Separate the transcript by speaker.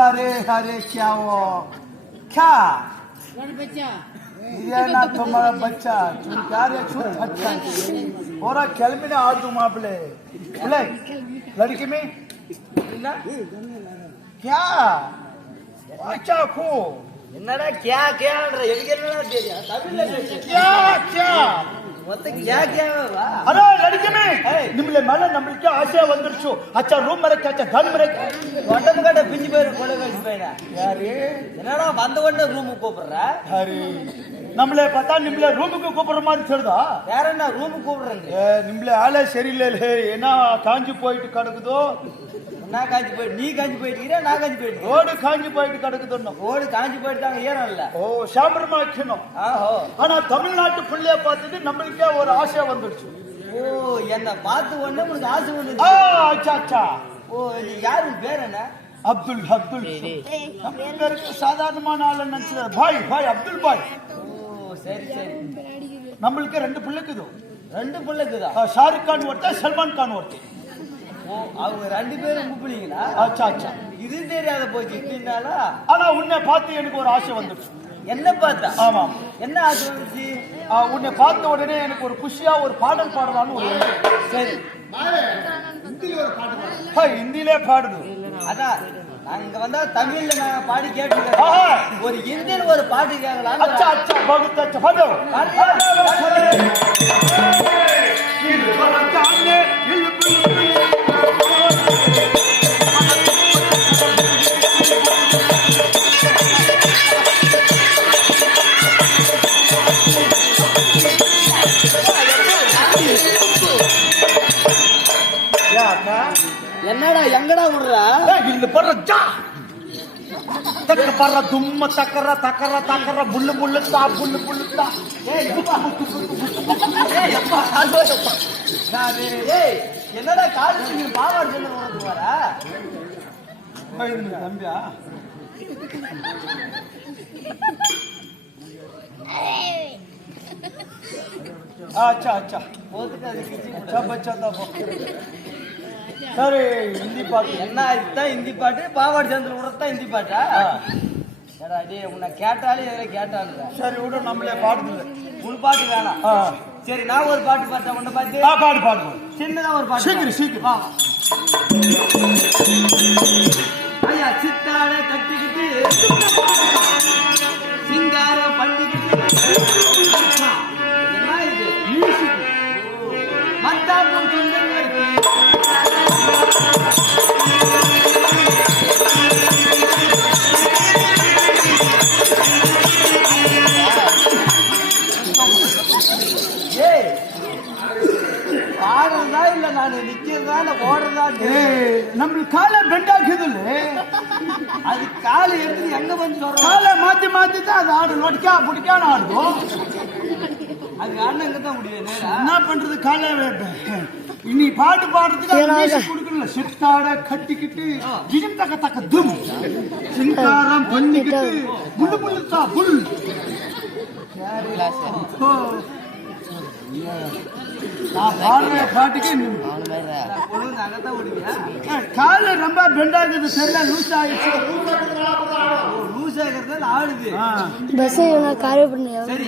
Speaker 1: अरे अरे क्या वो क्या ये ना तुम्हारा बच्चा तुम क्या रे छुट अच्छा पूरा खेल में आ तुम आपले बोले लड़की में ना? क्या अच्छा को
Speaker 2: என்னடா கியா கியான்ற எனக்கு என்னடா தெரியும் தமிழ்ல பேசு
Speaker 1: क्या क्या ಅರೋ ಲಡಿಕೆಮೆ ನಿಮ್ಲೆ ಮೇಲೆ ನಂಬಲಿಕ್ಕೆ ಆಸೆ ಒಂದಿರ್ಸು ಅಚ್ಚ ರೂಮ್ ಮರಕ್ಕೆ ಅಚ್ಚ ಗನ್ ಮರಕ್ಕೆ
Speaker 2: கொண்டம் கட்ட பிஞ்சு போயிரு கொலை கழிச்சு
Speaker 1: யாரு?
Speaker 2: என்னடா வந்த ரூமுக்கு கூப்பிடுற?
Speaker 1: யாரு? நம்மளே பார்த்தா நிம்மள ரூமுக்கு கூப்பிடுற மாதிரி சொல்லுதா
Speaker 2: வேற என்ன ரூமுக்கு
Speaker 1: கூப்பிடுறேங்க நிம்மள ஆளே சரியில்லை என்ன காஞ்சி போயிட்டு கிடக்குதோ?
Speaker 2: நான் காஞ்சி போயிட்டு நீ காஞ்சி போயிட்டு நான் காஞ்சி போயிட்டு
Speaker 1: ரோடு காஞ்சி போயிட்டு கிடக்குதுன்னு
Speaker 2: ஓடு காஞ்சி போயிட்டு தாங்க ஈரம் இல்ல.
Speaker 1: ஓ சாம்பிரமா வைக்கணும்
Speaker 2: ஆஹோ.
Speaker 1: ஆனா தமிழ்நாட்டு பிள்ளைய பார்த்துட்டு நம்மளுக்கே ஒரு ஆசையா வந்துடுச்சு.
Speaker 2: ஓ என்ன பார்த்து உடனே உனக்கு ஆசை
Speaker 1: ஆ,
Speaker 2: வந்துச்சு
Speaker 1: அச்சா அச்சா.
Speaker 2: ஓ நீ யாரு பேர் என்ன?
Speaker 1: அப்துல் அப்துல். நம்ம பேருக்கு சாதாரணமான ஆள் நினைச்சிடாரு பாய் பாய் அப்துல் பாய்.
Speaker 2: ஓ சரி சரி.
Speaker 1: நம்மளுக்கு ரெண்டு பிள்ளைக்குது?
Speaker 2: ரெண்டு பிள்ளைக்குதா?
Speaker 1: ஷாருக் கான் ஒருத்தன் சல்மான் கான் ஒருத்தன்.
Speaker 2: ஓ அவங்க ரெண்டு பேரும் கூப்பிடுங்களா
Speaker 1: அச்சா அச்சா.
Speaker 2: இது தெரியாத போச்சு எப்படினாலா
Speaker 1: ஆனா உன்னை பார்த்து எனக்கு ஒரு ஆசை வந்துச்சு.
Speaker 2: என்ன பார்த்தா?
Speaker 1: ஆமா.
Speaker 2: என்ன ஆசை வந்துச்சு?
Speaker 1: உன்னை பார்த்த உடனே எனக்கு ஒரு குஷியா ஒரு பாடல் பாடலாம்னு ஒரு
Speaker 2: சரி.
Speaker 1: ஹிந்திலே பாடுது.
Speaker 2: அதான் அங்க வந்தா தமிழ்ல நாங்க பாடி கேட்டுருக்கோம் ஒரு இந்தியில் ஒரு பாட்டு கேட்கலாம்
Speaker 1: அச்சா அச்சா பகுத்த அச்சா பதோ
Speaker 2: என்னடா எங்கடா விடுறா?
Speaker 1: இந்த படுற ஜா! தக்க படுற தும்ம தக்கற தக்கற தக்கற புல்லு
Speaker 2: புல்லு தா புல்லு புல்லு தா. என்னடா காலேஜ் நீ பாவாடு சொல்லு உனக்கு வர
Speaker 1: தம்பியா? अच्छा अच्छा
Speaker 2: बहुत
Speaker 1: अच्छा बच्चा था சரி ஹிந்தி பாட்டு.
Speaker 2: என்ன இதுதான் ஹிந்தி பாட்டு. பாவாடை சந்திர விடத்தான் ஹிந்தி பாட்டா? ஏடா டேய் உன்னை கேட்டாலே எதில் கேட்டாலுங்க
Speaker 1: சரி விடு நம்மளே பாடுது
Speaker 2: உன் பாட்டு வேணாம். சரி நான் ஒரு பாட்டு பார்த்தேன் உன்னை பார்த்து
Speaker 1: பாடு பாடு பாடு.
Speaker 2: சின்னதா ஒரு பாட்டு
Speaker 1: சீக்கிரம் சீக்கிரம்.
Speaker 2: பாடுறதா இல்ல நான் நிக்கிறதா இல்ல ஓடுறதா
Speaker 1: நம்மளுக்கு காலை பெண்ட் ஆக்குதுல்ல?
Speaker 2: அது காலை எடுத்து எங்க வந்து சொல்றோம்?
Speaker 1: காலை மாத்தி மாத்தி தான் அது ஆடு நொடிக்கா பிடிக்கான்னு ஆடுவோம்
Speaker 2: அங்க அண்ணன் எங்க தான் முடியும் நேரா
Speaker 1: என்ன பண்றது காலை இனி பாட்டு பாடுறதுக்கு அது கொடுக்கணும்ல. சித்தாட கட்டிக்கிட்டு ஜிஜம் தக்க தக்க தும். சிங்காரம் பண்ணிக்கிட்டு புல்லு புல்லு தா புல். ஓ. காலை ரொம்ப பெண்ட் ஆகுது சரியா லூஸ் ஆயிடுச்சு.
Speaker 2: லூஸ் ஆகிறதால ஆடுது.
Speaker 3: பஸ் இவங்க காரை பண்ணி
Speaker 2: சரி